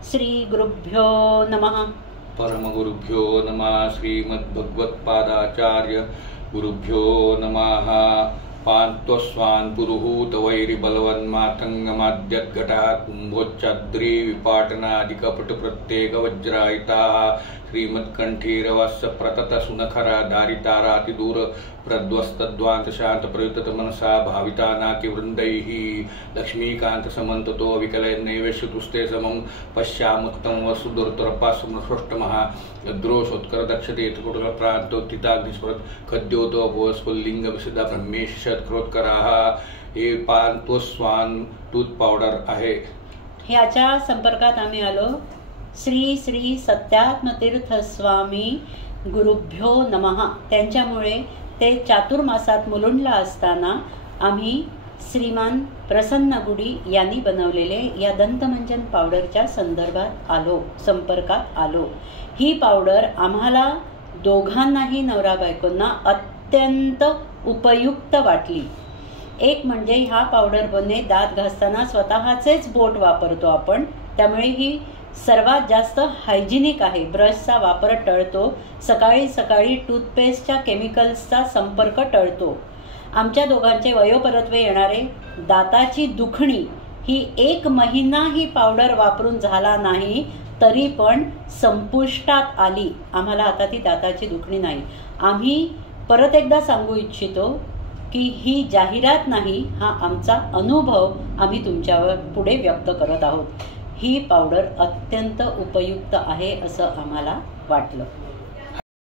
श्री गुरुभ्यो नमः. परमगुरुभ्यो नमः. श्रीमद्भगवत्पादाचार्य गुरुभ्यो नमः. पान्त्वस्वान् पुरुहूत वैरिबलवन्मातङ्गमाद्यद्घटः कुम्भोच्चाद्री विपाटनादिकपट प्रत्येक वज्रायिताः श्रीमत्कण्ठीरवस्य प्रतत सुनखरा धारितारातिदूर प्रध्वस्तद्वान्त शांत प्रयुक्त मनसा भाविता नाकिवृन्दैः लक्ष्मीकांत समन्ततो विकलैर्नैवेश्यतुस्ते समं पश्यामुत्तम वसुदुर्तरपासुमसृष्टमः यद्रोषोत्कर दक्षतेतकुटलप्रान्तोत्थिताग्निस्फुरत् खद्योतो भुवस्फुल्लिङ्गविशदा ब्रह्मेश शतक्रोत्कराः. हे पान्त्वस्वान टूथ पावडर आहे. ह्याच्या संपर्कात आम्ही आलो. श्री श्री सत्यात्मतीर्थ स्वामी गुरुभ्यो नमः. त्यांच्यामुळे ते चातुर्मासात मुलुंडला असताना आम्ही श्रीमान प्रसन्न गुडी यांनी बनवलेले या दंतमंजन पावडरच्या संपर्कात आलो. ही पावडर आम्हाला दोघांनाही नवरा बायकोंना अत्यंत उपयुक्त वाटली. एक म्हणजे ह्या पावडर बने दात घासताना स्वतःचेच बोट वापरतो आपण, त्यामुळे ही सर्वात जास्त हायजिनिक आहे. ब्रशचा वापर टळतो. सकाळी सकाळी टूथपेस्टच्या केमिकल्सचा संपर्क टळतो. आमच्या दोघांचे वयोपरत्वे येणारे दाताची दुखणी ही 1 महिना ही पावडर वापरून झाला नाही तरी पण संपुष्टात आली. आम्हाला आता ती दाताची दुखणी नाही. आम्ही परत एकदा सांगू इच्छितो की ही जाहिरात नाही, हा आमचा अनुभव आम्ही तुमच्यावर पुढे व्यक्त करत आहोत. ही पावडर अत्यंत उपयुक्त आहे असं आम्हाला वाटलं.